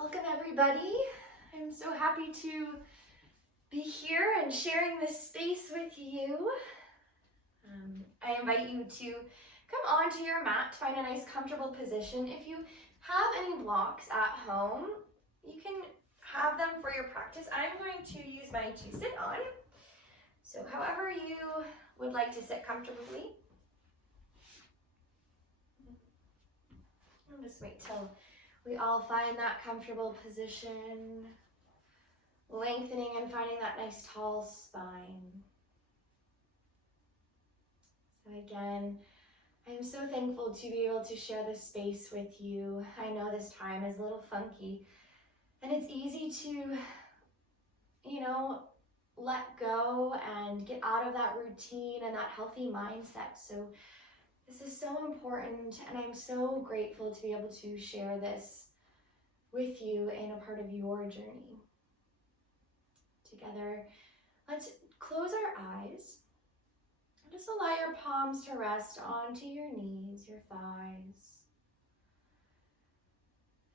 Welcome everybody. I'm so happy to be here and sharing this space with you. I invite you to come onto your mat, find a nice comfortable position. If you have any blocks at home, you can have them for your practice. I'm going to use mine to sit on. So however you would like to sit comfortably. I'll just wait till we all find that comfortable position, lengthening and finding that nice tall spine. So again, I'm so thankful to be able to share this space with you. I know this time is a little funky and it's easy to, let go and get out of that routine and that healthy mindset. So this is so important, and I'm so grateful to be able to share this with you in a part of your journey. Together, let's close our eyes and just allow your palms to rest onto your knees, your thighs.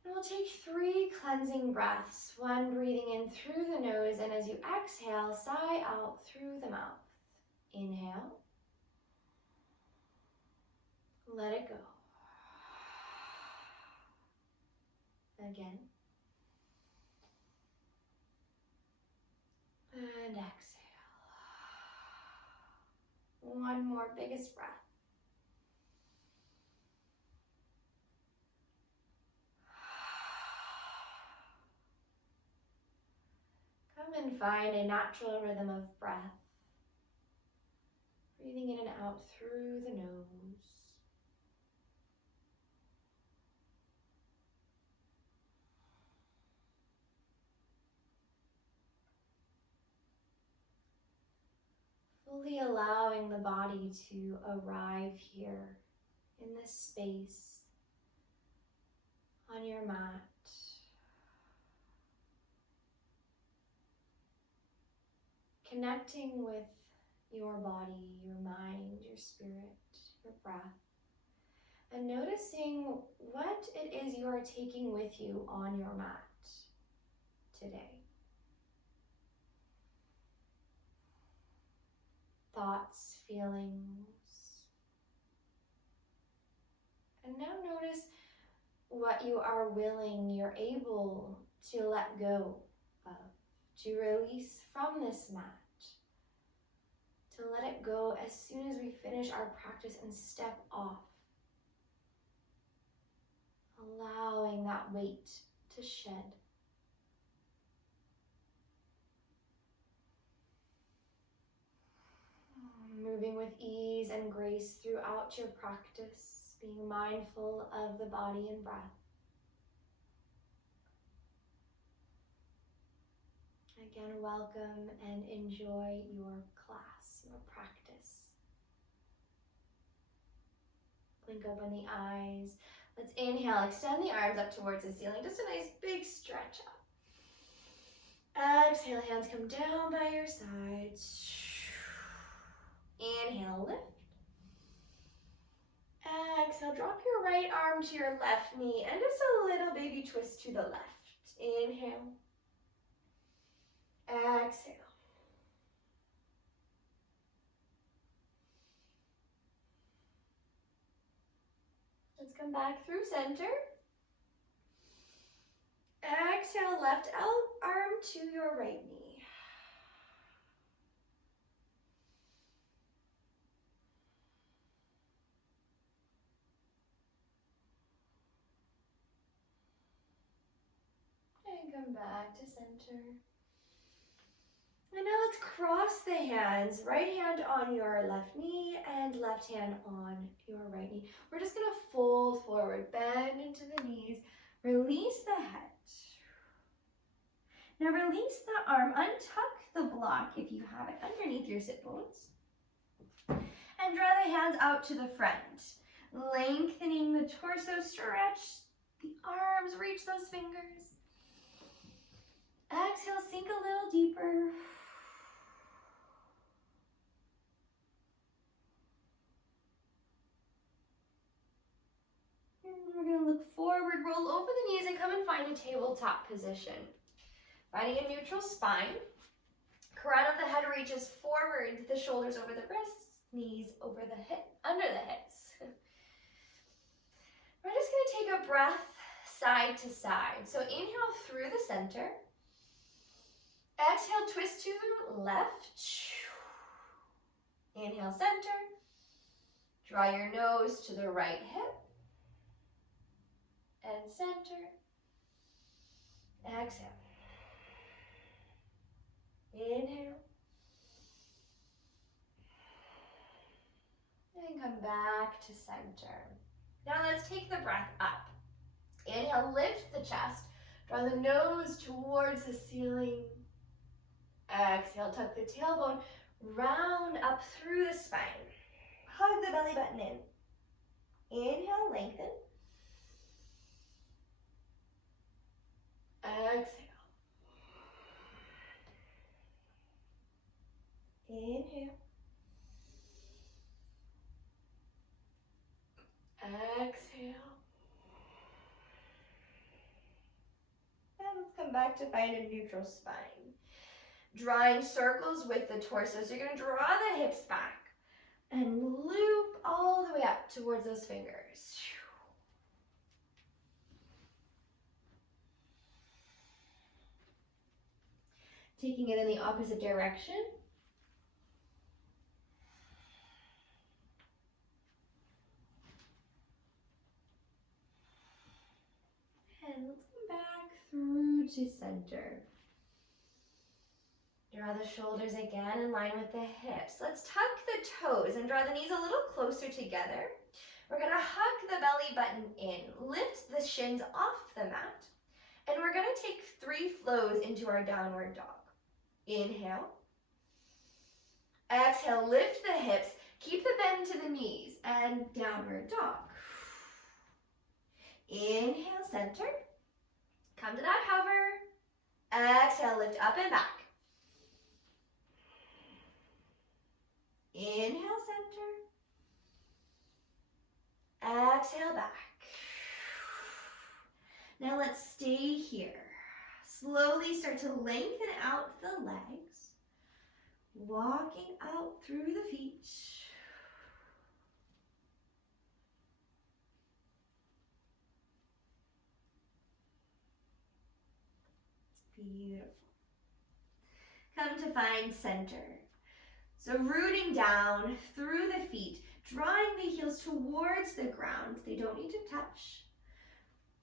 And we'll take 3 cleansing breaths, one breathing in through the nose, and as you exhale, sigh out through the mouth. Inhale. Let it go. Again. And exhale. One more biggest breath. Come and find a natural rhythm of breath. Breathing in and out through the nose. Fully allowing the body to arrive here in this space on your mat. Connecting with your body, your mind, your spirit, your breath, and noticing what it is you are taking with you on your mat today. Thoughts, feelings. And now notice what you are willing, you're able to let go of, to release from this mat, to let it go as soon as we finish our practice and step off, allowing that weight to shed. Moving with ease and grace throughout your practice, being mindful of the body and breath. Again, welcome and enjoy your class, your practice. Blink open the eyes. Let's inhale, extend the arms up towards the ceiling. Just a nice big stretch up. Exhale, hands come down by your sides. Inhale, lift. Exhale, drop your right arm to your left knee and just a little baby twist to the left. Inhale. Exhale. Let's come back through center. Exhale, left arm to your right knee. And come back to center. And now let's cross the hands. Right hand on your left knee and left hand on your right knee. We're just going to fold forward, bend into the knees, release the head. Now release the arm, untuck the block if you have it underneath your sit bones. And draw the hands out to the front, lengthening the torso, stretch the arms, reach those fingers. Exhale, sink a little deeper. And we're going to look forward, roll over the knees and come and find a tabletop position. Finding a neutral spine. Crown of the head reaches forward, the shoulders over the wrists, knees over the hip, under the hips. We're just going to take a breath side to side. So inhale through the center. Exhale, twist to the left. Inhale, center. Draw your nose to the right hip. And center. Exhale. Inhale. And come back to center. Now let's take the breath up. Inhale, lift the chest. Draw the nose towards the ceiling. Exhale, tuck the tailbone, round up through the spine. Hug the belly button in. Inhale, lengthen. Exhale. Inhale. Exhale. And let's come back to find a neutral spine. Drawing circles with the torso. So you're going to draw the hips back and loop all the way up towards those fingers. Taking it in the opposite direction. And let's come back through to center. Draw the shoulders again in line with the hips. Let's tuck the toes and draw the knees a little closer together. We're going to hug the belly button in, lift the shins off the mat, and we're going to take 3 flows into our downward dog. Inhale. Exhale, lift the hips, keep the bend to the knees, and downward dog. Inhale, center. Come to that hover. Exhale, lift up and back. Inhale, center. Exhale, back. Now let's stay here. Slowly start to lengthen out the legs, walking out through the feet. Beautiful. Come to find center. So rooting down through the feet, drawing the heels towards the ground. They don't need to touch.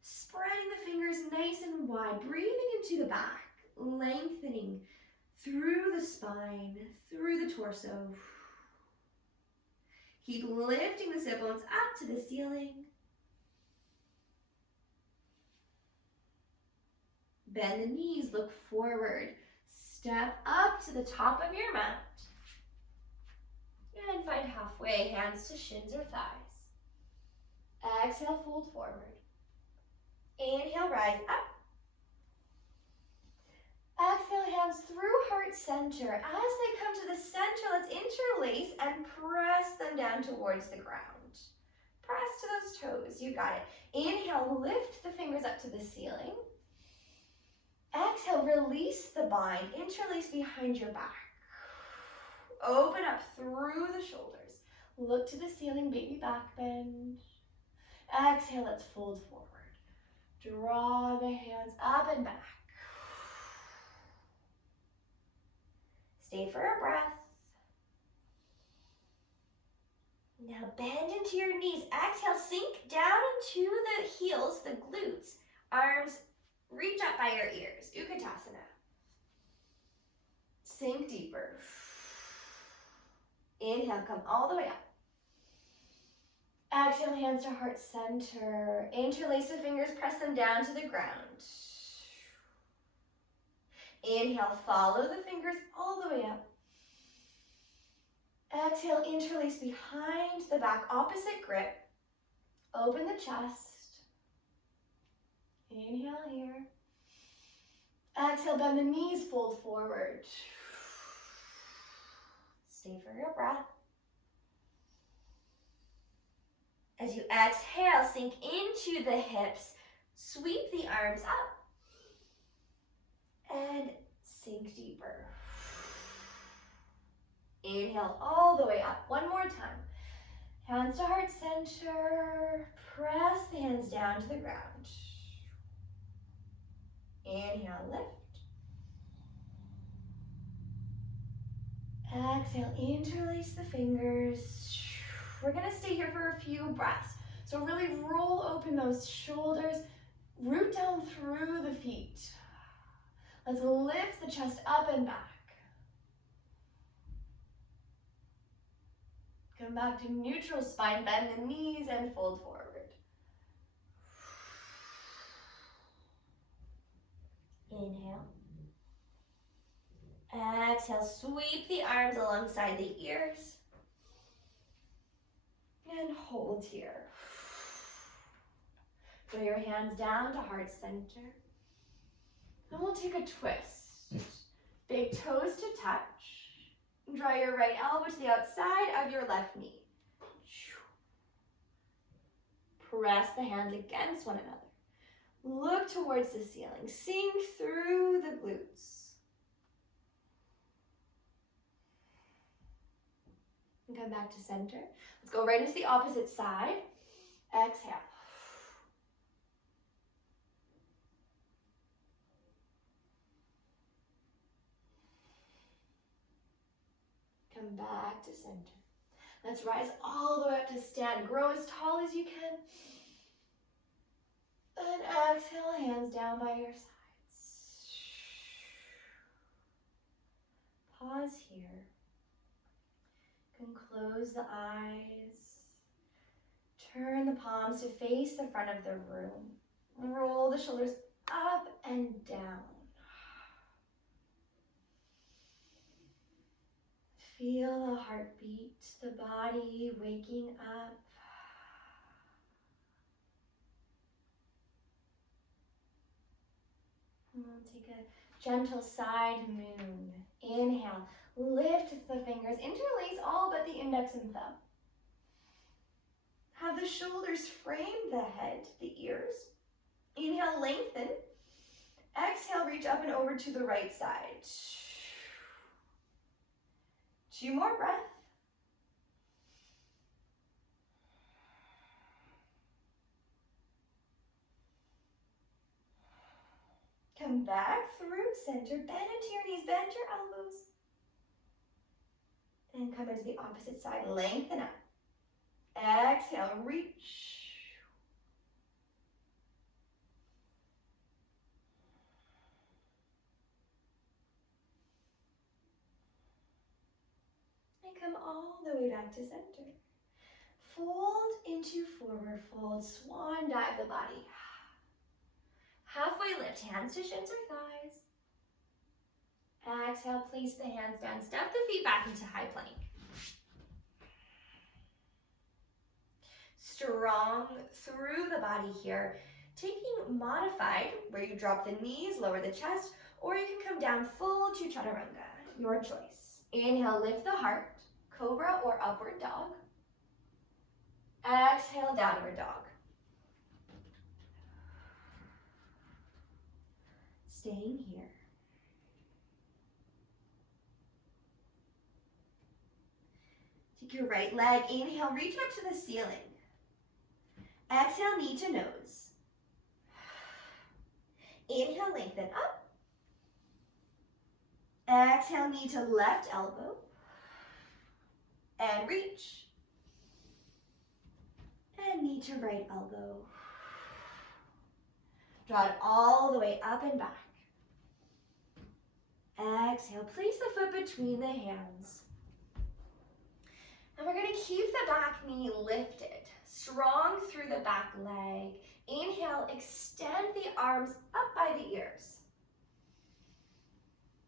Spreading the fingers nice and wide, breathing into the back, lengthening through the spine, through the torso. Keep lifting the sit bones up to the ceiling. Bend the knees, look forward. Step up to the top of your mat. And find halfway, hands to shins or thighs. Exhale, fold forward. Inhale, rise up. Exhale, hands through heart center. As they come to the center, let's interlace and press them down towards the ground. Press to those toes, you got it. Inhale, lift the fingers up to the ceiling. Exhale, release the bind, interlace behind your back. Open up through the shoulders. Look to the ceiling, baby back bend. Exhale, let's fold forward. Draw the hands up and back. Stay for a breath. Now bend into your knees. Exhale, sink down into the heels, the glutes. Arms reach up by your ears. Utkatasana. Sink deeper. Inhale, come all the way up. Exhale, hands to heart center. Interlace the fingers, press them down to the ground. Inhale, follow the fingers all the way up. Exhale, interlace behind the back, opposite grip. Open the chest. Inhale here. Exhale, bend the knees, fold forward. Stay for your breath. As you exhale, sink into the hips. Sweep the arms up and sink deeper. Inhale all the way up. One more time. Hands to heart center. Press the hands down to the ground. Inhale, lift. Exhale, interlace the fingers. We're gonna stay here for a few breaths. So really roll open those shoulders, root down through the feet. Let's lift the chest up and back. Come back to neutral spine, bend the knees and fold forward. Inhale. Exhale, sweep the arms alongside the ears. And hold here. Throw your hands down to heart center. And we'll take a twist. Big toes to touch. Draw your right elbow to the outside of your left knee. Press the hands against one another. Look towards the ceiling. Sink through the glutes. And come back to center. Let's go right into the opposite side. Exhale. Come back to center. Let's rise all the way up to stand. Grow as tall as you can. And exhale, hands down by your sides. Pause here. You can close the eyes. Turn the palms to face the front of the room. Roll the shoulders up and down. Feel the heartbeat, the body waking up. And we'll take a gentle side moon. Inhale, lift the fingers, interlace all but the index and thumb. Have the shoulders frame the head, the ears. Inhale, lengthen. Exhale, reach up and over to the right side. 2 more breaths. Come back through center, bend into your knees, bend your elbows. And come into the opposite side, lengthen up. Exhale, reach. And come all the way back to center. Fold into forward fold, swan dive the body. Halfway lift, hands to shins or thighs. Exhale, place the hands down, step the feet back into high plank. Strong through the body here. Taking modified, where you drop the knees, lower the chest, or you can come down full to chaturanga, your choice. Inhale, lift the heart, cobra or upward dog. Exhale, downward dog. Staying here. Take your right leg, inhale, reach up to the ceiling. Exhale, knee to nose. Inhale, lengthen up. Exhale, knee to left elbow. And reach. And knee to right elbow. Draw it all the way up and back. Exhale, place the foot between the hands. And we're going to keep the back knee lifted, strong through the back leg. Inhale, extend the arms up by the ears.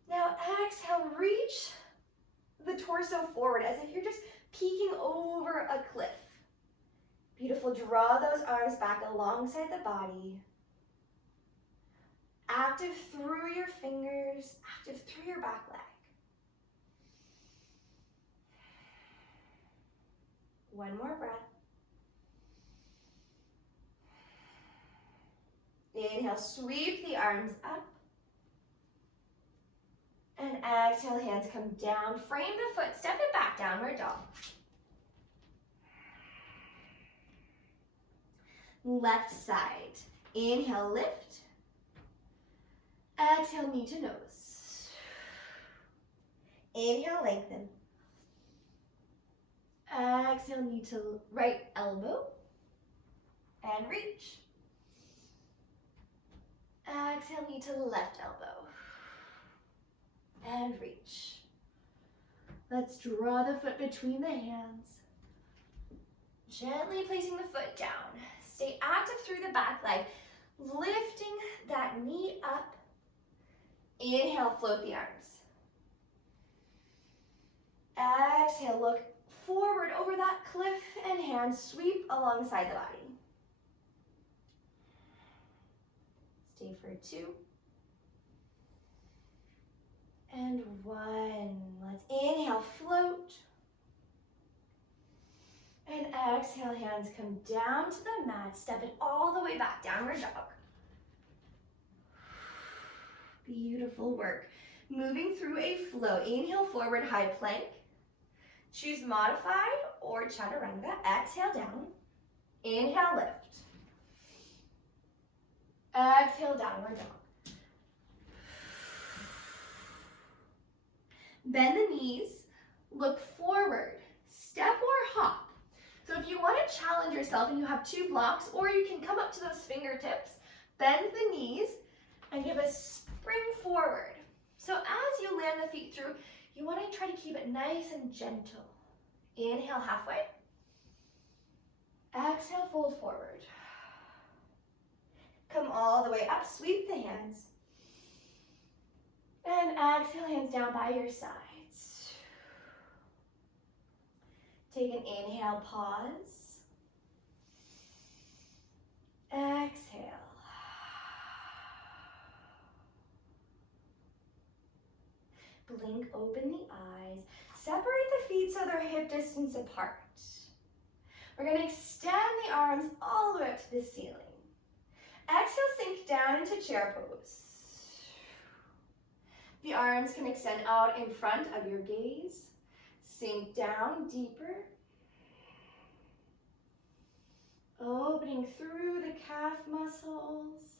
Now exhale, reach the torso forward as if you're just peeking over a cliff. Beautiful, draw those arms back alongside the body. Active through your fingers, active through your back leg. One more breath. Inhale, sweep the arms up. And exhale, hands come down. Frame the foot, step it back, downward dog. Left side. Inhale, lift. Exhale, knee to nose. Inhale, lengthen. Exhale, knee to right elbow. And reach. Exhale, knee to left elbow. And reach. Let's draw the foot between the hands. Gently placing the foot down. Stay active through the back leg, lifting that knee up. Inhale, float the arms. Exhale, look forward over that cliff and hands sweep alongside the body. Stay for 2. And 1. Let's inhale, float. And exhale, hands come down to the mat. Step it all the way back, downward dog. Beautiful work. Moving through a flow. Inhale, forward, high plank. Choose modified or chaturanga. Exhale, down. Inhale, lift. Exhale, downward dog. Bend the knees. Look forward. Step or hop. So if you want to challenge yourself and you have 2 blocks, or you can come up to those fingertips, bend the knees, and give a spring forward. So as you land the feet through, you want to try to keep it nice and gentle. Inhale, halfway. Exhale, fold forward. Come all the way up, sweep the hands. And exhale, hands down by your sides. Take an inhale, pause. Exhale. Blink, open the eyes. Separate the feet so they're hip distance apart. We're going to extend the arms all the way up to the ceiling. Exhale, sink down into chair pose. The arms can extend out in front of your gaze. Sink down deeper. Opening through the calf muscles.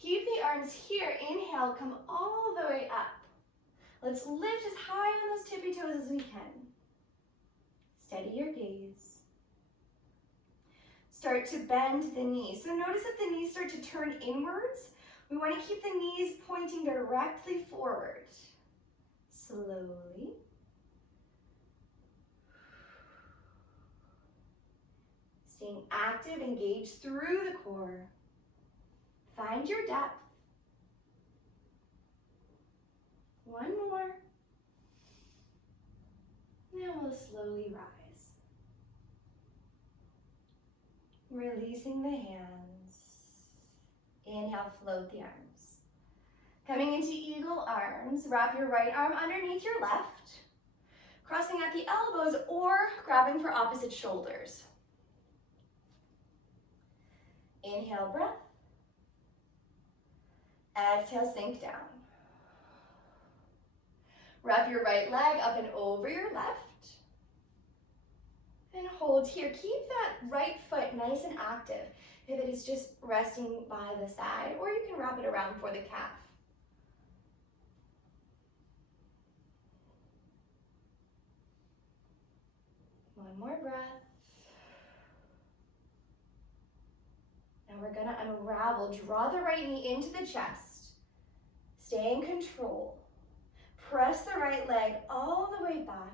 Keep the arms here. Inhale, come all the way up. Let's lift as high on those tippy toes as we can. Steady your gaze. Start to bend the knees. So notice that the knees start to turn inwards. We want to keep the knees pointing directly forward. Slowly. Staying active, engaged through the core. Find your depth. One more. Now we'll slowly rise. Releasing the hands. Inhale, float the arms. Coming into eagle arms, wrap your right arm underneath your left, crossing at the elbows or grabbing for opposite shoulders. Inhale, breath. Exhale, sink down. Wrap your right leg up and over your left. And hold here. Keep that right foot nice and active. If it is just resting by the side, or you can wrap it around for the calf. One more breath. Now we're gonna unravel. Draw the right knee into the chest. Stay in control. Press the right leg all the way back.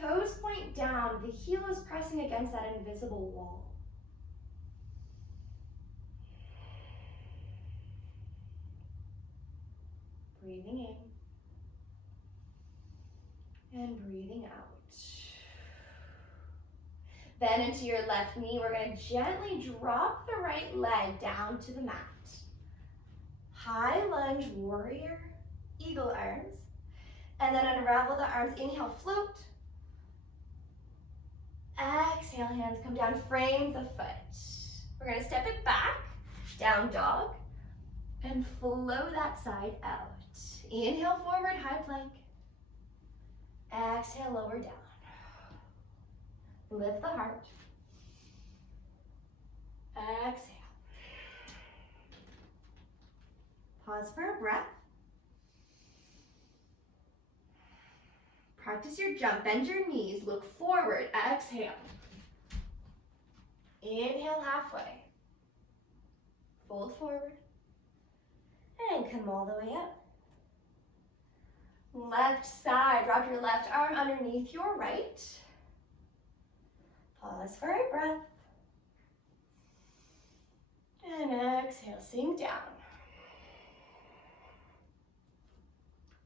Toes point down, the heel is pressing against that invisible wall. Breathing in and breathing out. Then into your left knee, we're going to gently drop the right leg down to the mat. High lunge, warrior, eagle arms. And then unravel the arms. Inhale, float. Exhale, hands come down, frame the foot. We're gonna step it back, down dog, and flow that side out. Inhale, forward, high plank. Exhale, lower down. Lift the heart. Exhale. Pause for a breath. Practice your jump. Bend your knees. Look forward. Exhale. Inhale halfway. Fold forward. And come all the way up. Left side. Drop your left arm underneath your right. Pause for a breath. And exhale, sink down.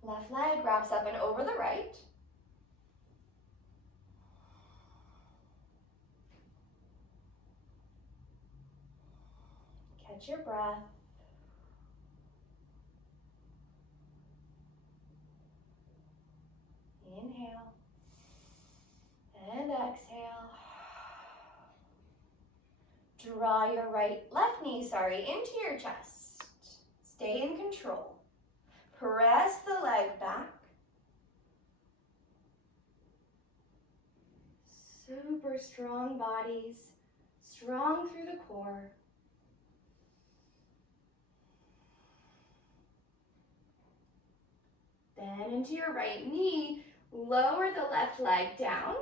Left leg wraps up and over the right. Catch your breath. Inhale. And exhale. Draw your left knee, into your chest. Stay in control. Press the leg back. Super strong bodies, strong through the core. Bend into your right knee, lower the left leg down.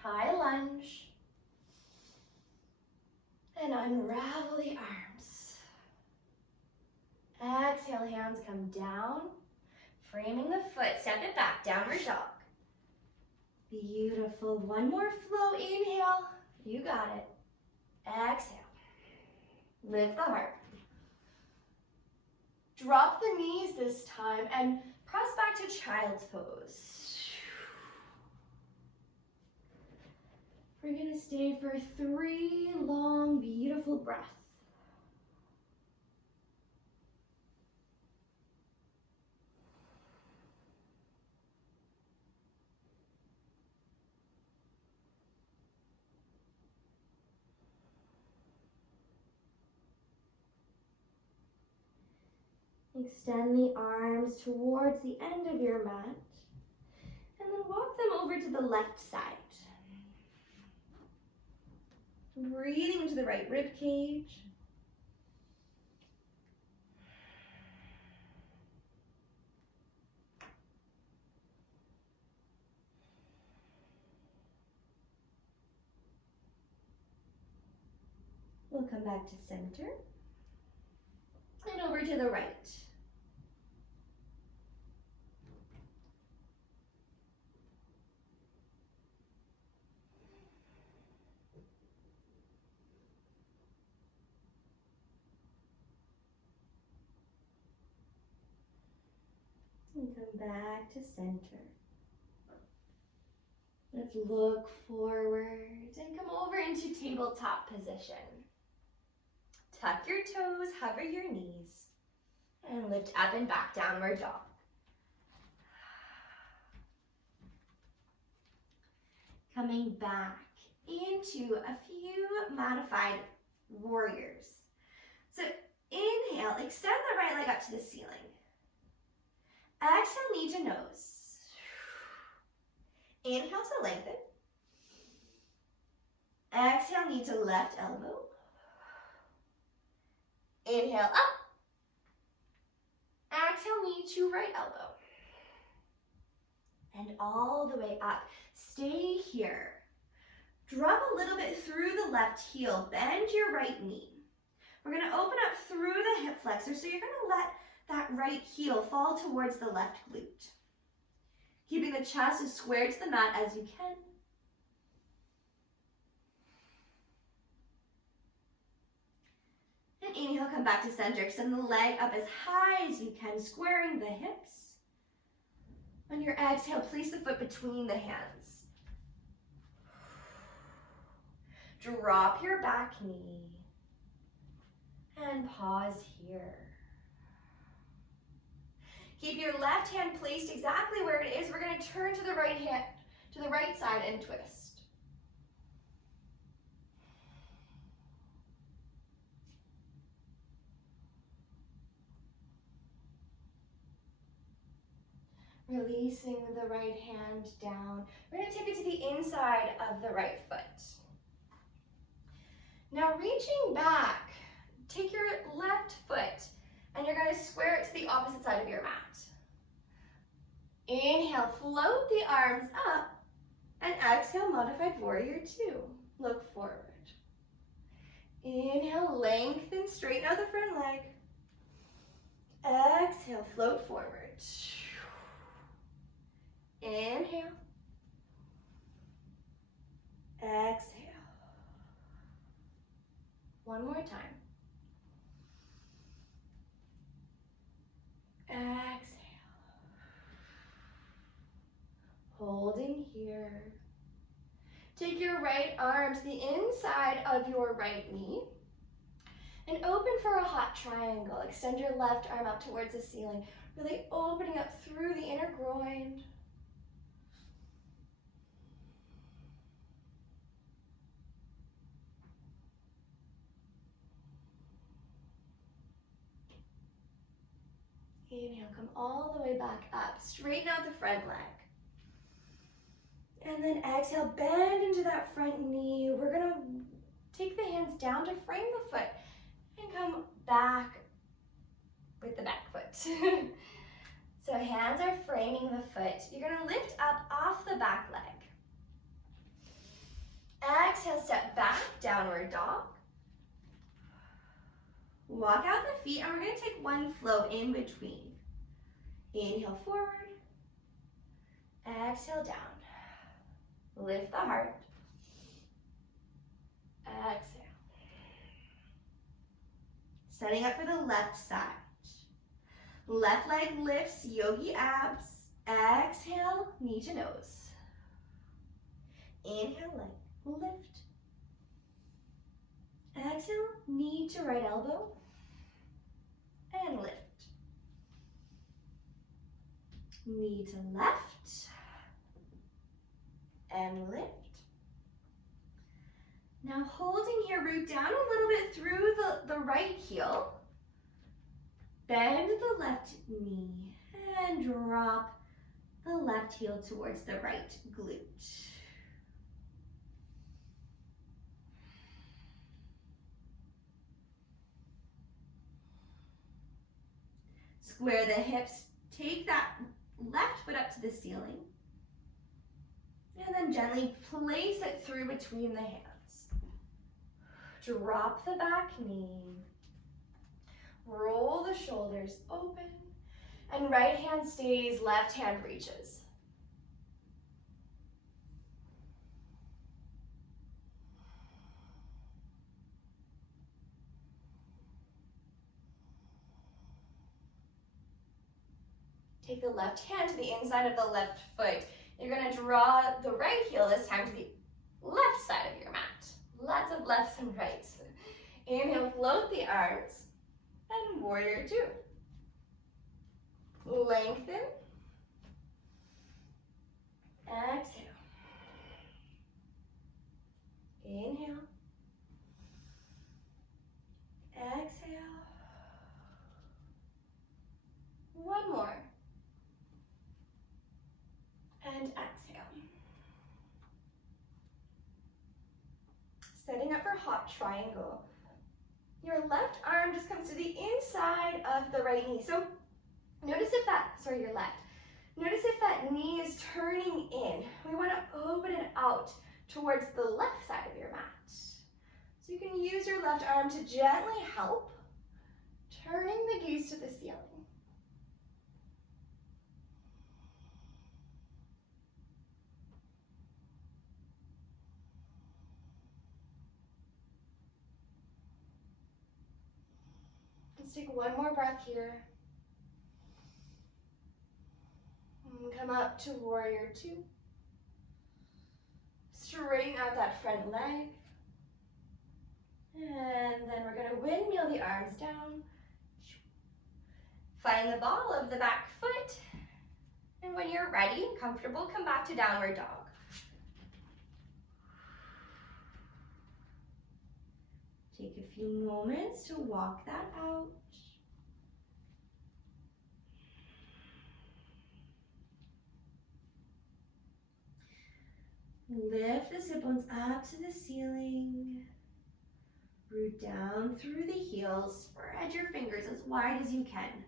High lunge. And unravel the arms. Exhale, hands come down. Framing the foot, step it back, downward dog. Beautiful. One more flow. Inhale. You got it. Exhale. Lift the heart. Drop the knees this time and press back to child's pose. We're going to stay for 3 long, beautiful breaths. Extend the arms towards the end of your mat, and then walk them over to the left side. Breathing into the right rib cage. We'll come back to center and over to the right. And come back to center. Let's look forward and come over into tabletop position. Tuck your toes, hover your knees, and lift up and back, downward dog. Coming back into a few modified warriors. So inhale, extend the right leg up to the ceiling. Exhale, knee to nose. Inhale to lengthen. Exhale, knee to left elbow. Inhale up. Exhale, knee to right elbow. And all the way up. Stay here. Drop a little bit through the left heel. Bend your right knee. We're going to open up through the hip flexor, so you're going to let that right heel fall towards the left glute. Keeping the chest as square to the mat as you can. And inhale, come back to center. Extend the leg up as high as you can, squaring the hips. On your exhale, place the foot between the hands. Drop your back knee. And pause here. Keep your left hand placed exactly where it is. We're going to turn to the right hand, to the right side and twist. Releasing the right hand down. We're going to take it to the inside of the right foot. Now reaching back, take your left foot and you're going to square it to the opposite side of your mat. Inhale, float the arms up, and exhale, modified warrior two. Look forward. Inhale, lengthen, straighten out the front leg. Exhale, float forward. Inhale. Exhale. One more time. Exhale. Holding here. Take your right arm to the inside of your right knee and open for a hot triangle. Extend your left arm up towards the ceiling, really opening up through the inner groin. Inhale, come all the way back up. Straighten out the front leg. And then exhale, bend into that front knee. We're gonna take the hands down to frame the foot and come back with the back foot. So hands are framing the foot. You're gonna lift up off the back leg. Exhale, step back, downward dog. Walk out the feet, and we're gonna take one flow in between. Inhale forward, exhale down. Lift the heart. Exhale. Setting up for the left side. Left leg lifts, yogi abs. Exhale, knee to nose. Inhale, leg lift. Exhale, knee to right elbow. And lift. Knee to left. And lift. Now holding here, root down a little bit through the right heel. Bend the left knee and drop the left heel towards the right glute. Square the hips, take that left foot up to the ceiling. And then gently place it through between the hands. Drop the back knee. Roll the shoulders open. And right hand stays, left hand reaches. Take the left hand to the inside of the left foot. You're going to draw the right heel this time to the left side of your mat. Lots of lefts and rights. Inhale, float the arms, and warrior two. Lengthen. Exhale. Inhale. Exhale. One more. And exhale. Setting up for hot triangle. Your left arm just comes to the inside of the right knee. So notice if that, your left. Notice if that knee is turning in. We want to open it out towards the left side of your mat. So you can use your left arm to gently help, turning the gaze to the ceiling. Let's take one more breath here. And come up to warrior two. Straighten out that front leg. And then we're going to windmill the arms down. Find the ball of the back foot. And when you're ready, comfortable, come back to downward dog. Take a few moments to walk that out. Lift the sit bones up to the ceiling. Root down through the heels. Spread your fingers as wide as you can.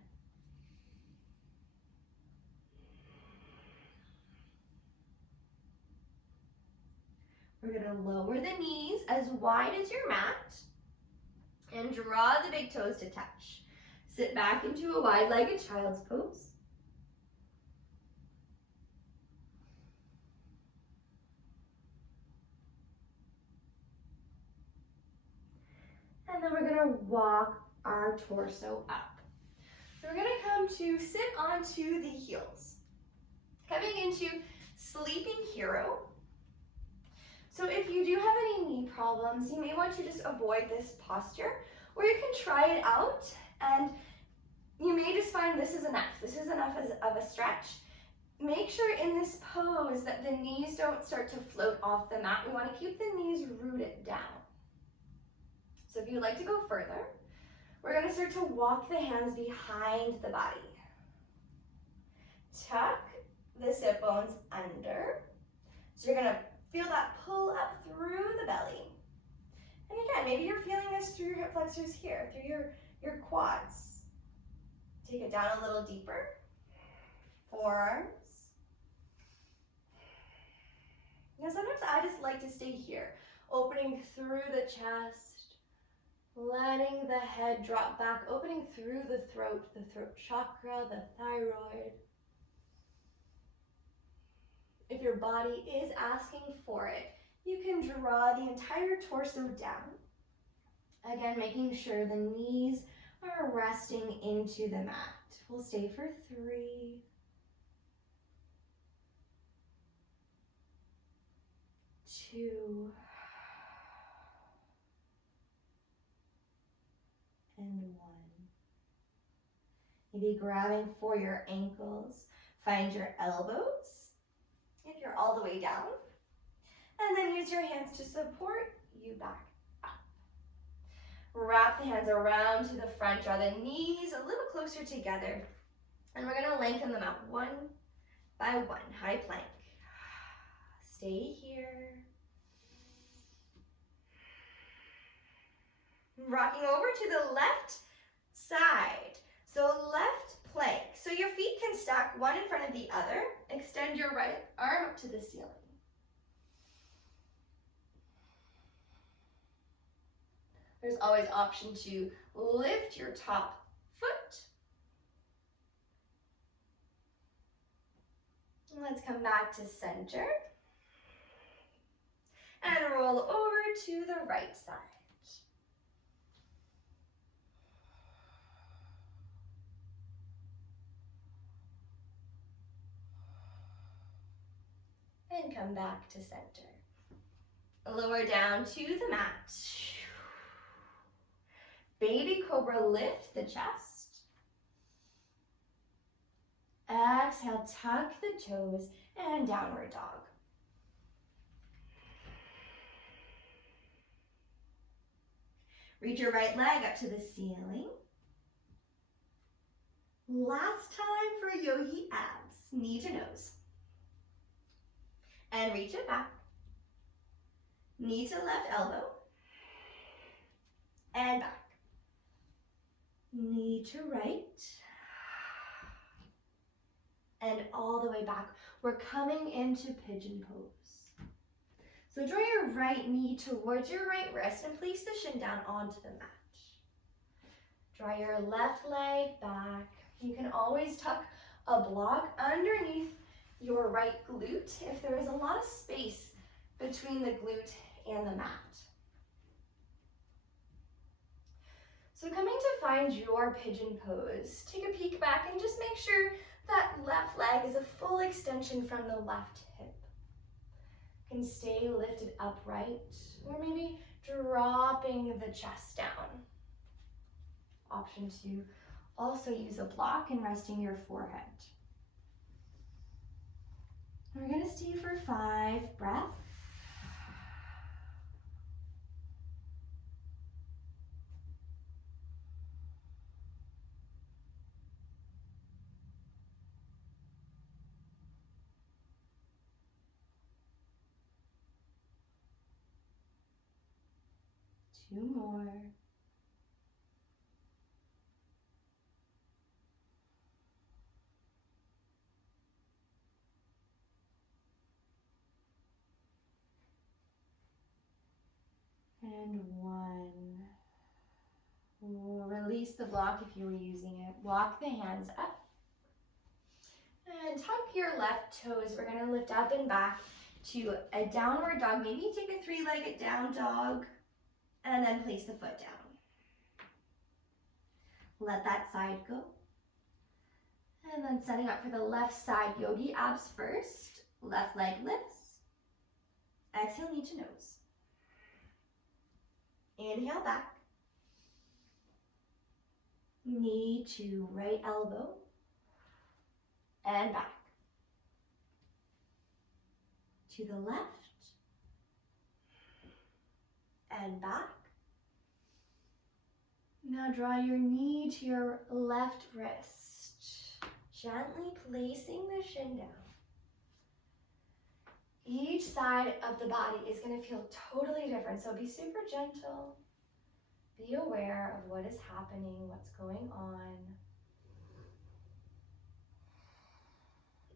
We're going to lower the knees as wide as your mat and draw the big toes to touch. Sit back into a wide-legged child's pose. And then we're going to walk our torso up. So we're going to come to sit onto the heels. Coming into sleeping hero. So if you do have any knee problems, you may want to just avoid this posture, or you can try it out and you may just find this is enough. This is enough of a stretch. Make sure in this pose that the knees don't start to float off the mat. We want to keep the knees rooted down. So if you'd like to go further, we're going to start to walk the hands behind the body. Tuck the sit bones under. So you're going to feel that pull up through the belly. And again, maybe you're feeling this through your hip flexors here, through your quads. Take it down a little deeper. Forearms. Now sometimes I just like to stay here, opening through the chest, letting the head drop back, opening through the throat chakra, the thyroid. If your body is asking for it, you can draw the entire torso down. Again, making sure the knees are resting into the mat. We'll stay for 3, 2, and 1. Maybe grabbing for your ankles. Find your elbows if you're all the way down. And then use your hands to support you back up. Wrap the hands around to the front. Draw the knees a little closer together. And we're going to lengthen them out one by one. High plank. Stay here. Rocking over to the left side. So left plank. So your feet can stack one in front of the other. Extend your right arm up to the ceiling. There's always option to lift your top foot. Let's come back to center. And roll over to the right side. And come back to center. Lower down to the mat. Baby cobra, lift the chest. Exhale, tuck the toes and downward dog. Reach your right leg up to the ceiling. Last time for yogi abs, knee to nose. And reach it back. Knee to left elbow. And back. Knee to right. And all the way back. We're coming into pigeon pose. So draw your right knee towards your right wrist and place the shin down onto the mat. Draw your left leg back. You can always tuck a block underneath your right glute if there is a lot of space between the glute and the mat. So coming to find your pigeon pose, take a peek back and just make sure that left leg is a full extension from the left hip. You can stay lifted upright or maybe dropping the chest down. Option to also use a block and resting your forehead. We're going to stay for 5 breaths. 2 more. And 1. We'll release the block if you were using it. Walk the hands up. And tuck your left toes. We're going to lift up and back to a downward dog. Maybe take a 3-legged down dog and then place the foot down. Let that side go. And then setting up for the left side yogi, abs first. Left leg lifts. Exhale, knee to nose. Inhale back. Knee to right elbow. And back. To the left. And back. Now draw your knee to your left wrist. Gently placing the shin down. Each side of the body is going to feel totally different, so be super gentle. Be aware of what is happening, what's going on.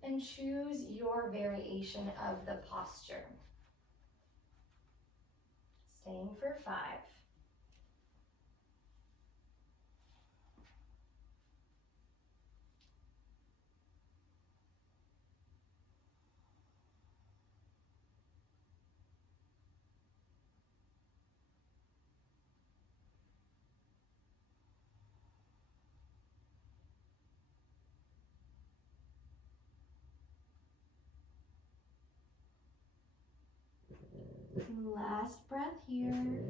And choose your variation of the posture. Staying for 5. Last breath here.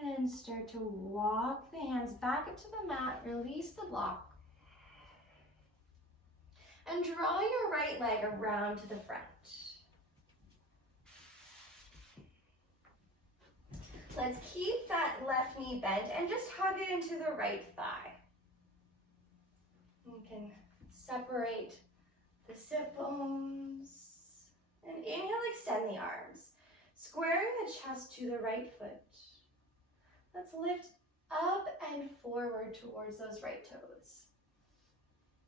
And start to walk the hands back into the mat. Release the block. And draw your right leg around to the front. Let's keep that left knee bent and just hug it into the right thigh. You can separate the sit bones. And inhale, extend the arms. Squaring the chest to the right foot. Let's lift up and forward towards those right toes.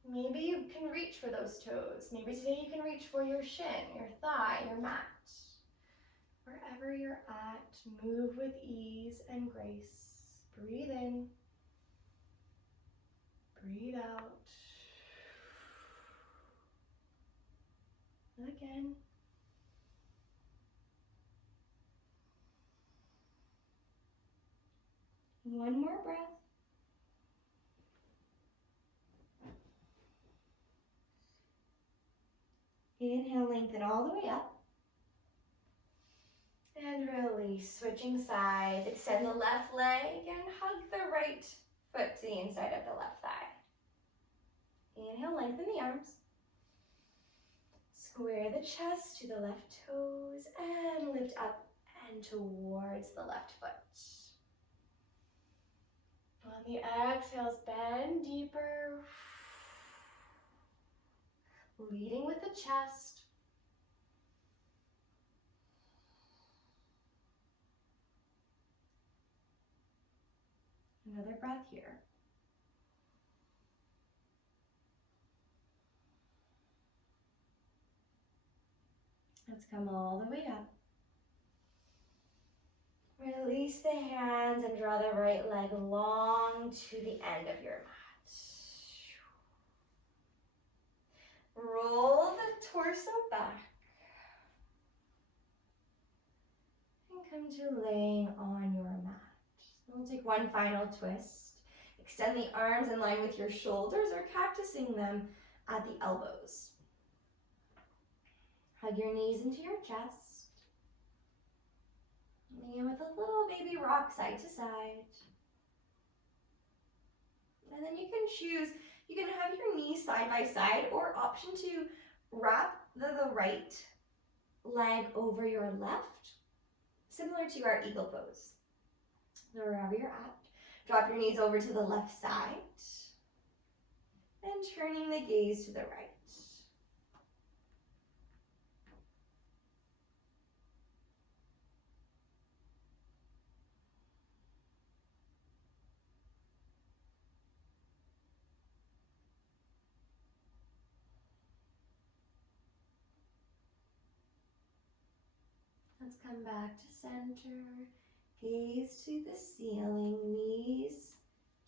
Maybe you can reach for those toes. Maybe today you can reach for your shin, your thigh, your mat. Wherever you're at, move with ease and grace. Breathe in. Breathe out. Again. One more breath. Inhale, lengthen all the way up. And release, switching sides. Extend the left leg and hug the right foot to the inside of the left thigh. Inhale, lengthen the arms. Square the chest to the left toes and lift up and towards the left foot. On the exhales, bend deeper. Leading with the chest. Another breath here. Let's come all the way up. Release the hands and draw the right leg long to the end of your mat. Roll the torso back. And come to laying on your mat. We'll take one final twist. Extend the arms in line with your shoulders or cactusing them at the elbows. Hug your knees into your chest. Begin with a little baby rock side to side. And then you can choose, you can have your knees side by side or option to wrap the right leg over your left, similar to our eagle pose. So wherever you're at, drop your knees over to the left side and turning the gaze to the right. Let's come back to center. Gaze to the ceiling, knees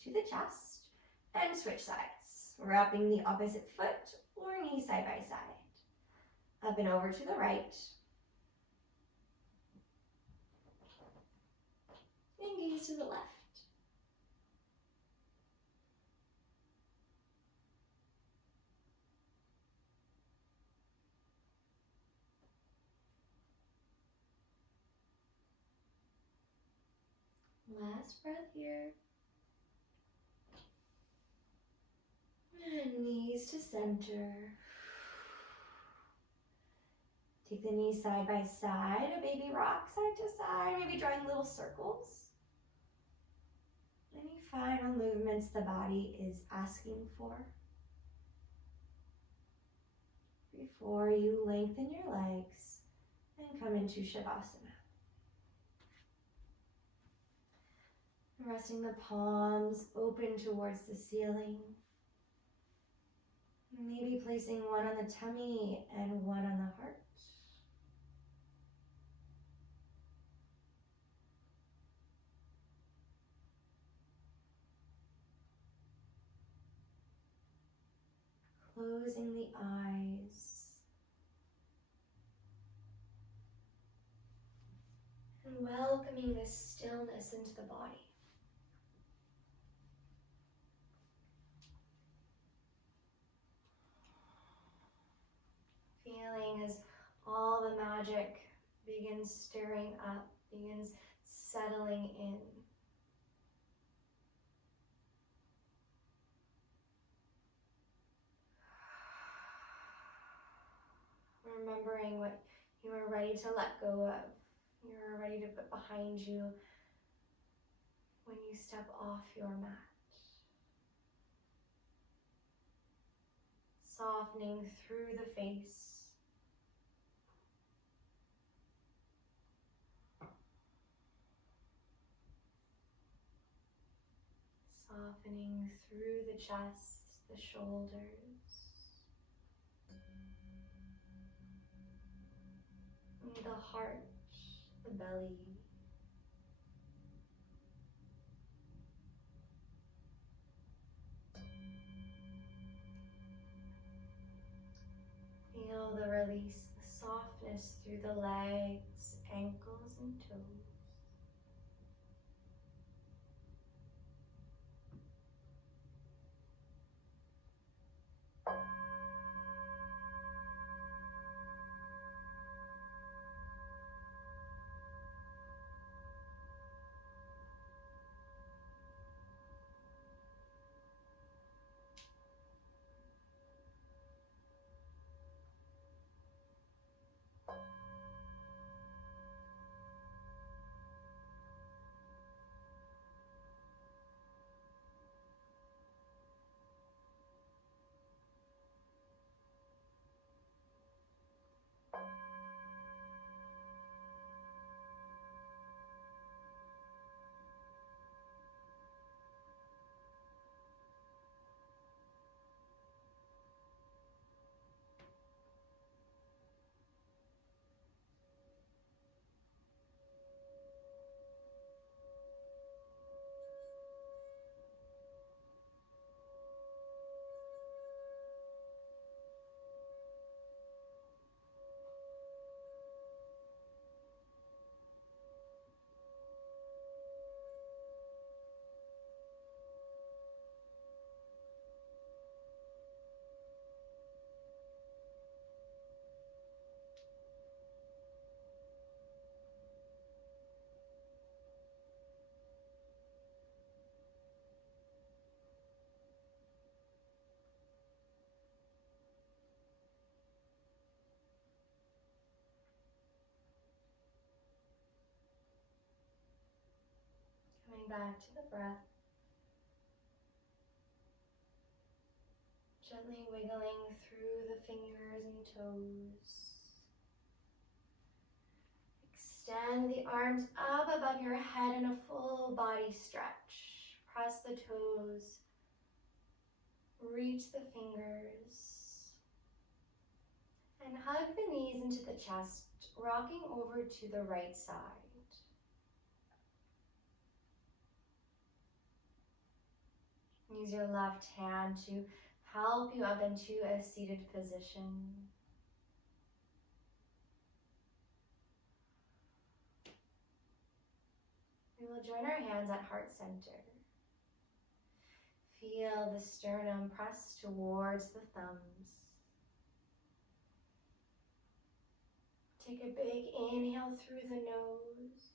to the chest, and switch sides. Wrapping the opposite foot or knee side by side. Up and over to the right. And gaze to the left. Last breath here. And knees to center. Take the knees side by side, a baby rock side to side, maybe drawing little circles. Any final movements the body is asking for before you lengthen your legs and come into Shavasana. Resting the palms open towards the ceiling. Maybe placing one on the tummy and one on the heart. Closing the eyes. And welcoming this stillness into the body. Feeling as all the magic begins stirring up, begins settling in. Remembering what you are ready to let go of, you are ready to put behind you when you step off your mat. Softening through the face. Softening through the chest, the shoulders, the heart, the belly. Feel the release, the softness through the legs, ankles, and toes. Coming back to the breath. Gently wiggling through the fingers and toes. Extend the arms up above your head in a full body stretch. Press the toes. Reach the fingers. And hug the knees into the chest, rocking over to the right side. Use your left hand to help you up into a seated position. We will join our hands at heart center. Feel the sternum press towards the thumbs. Take a big inhale through the nose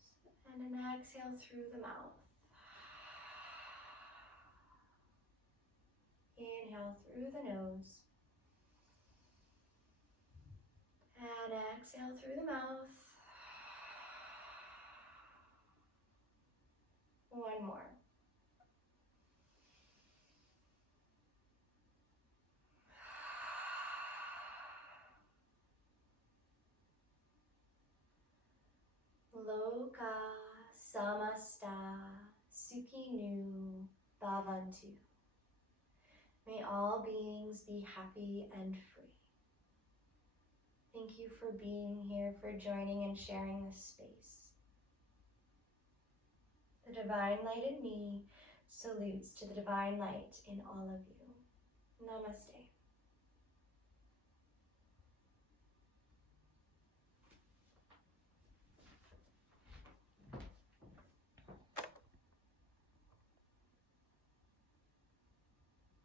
and an exhale through the mouth. Inhale through the nose and exhale through the mouth. One more. Loka Samasta Sukhinu Bhavantu. May all beings be happy and free. Thank you for being here, for joining and sharing this space. The divine light in me salutes to the divine light in all of you. Namaste.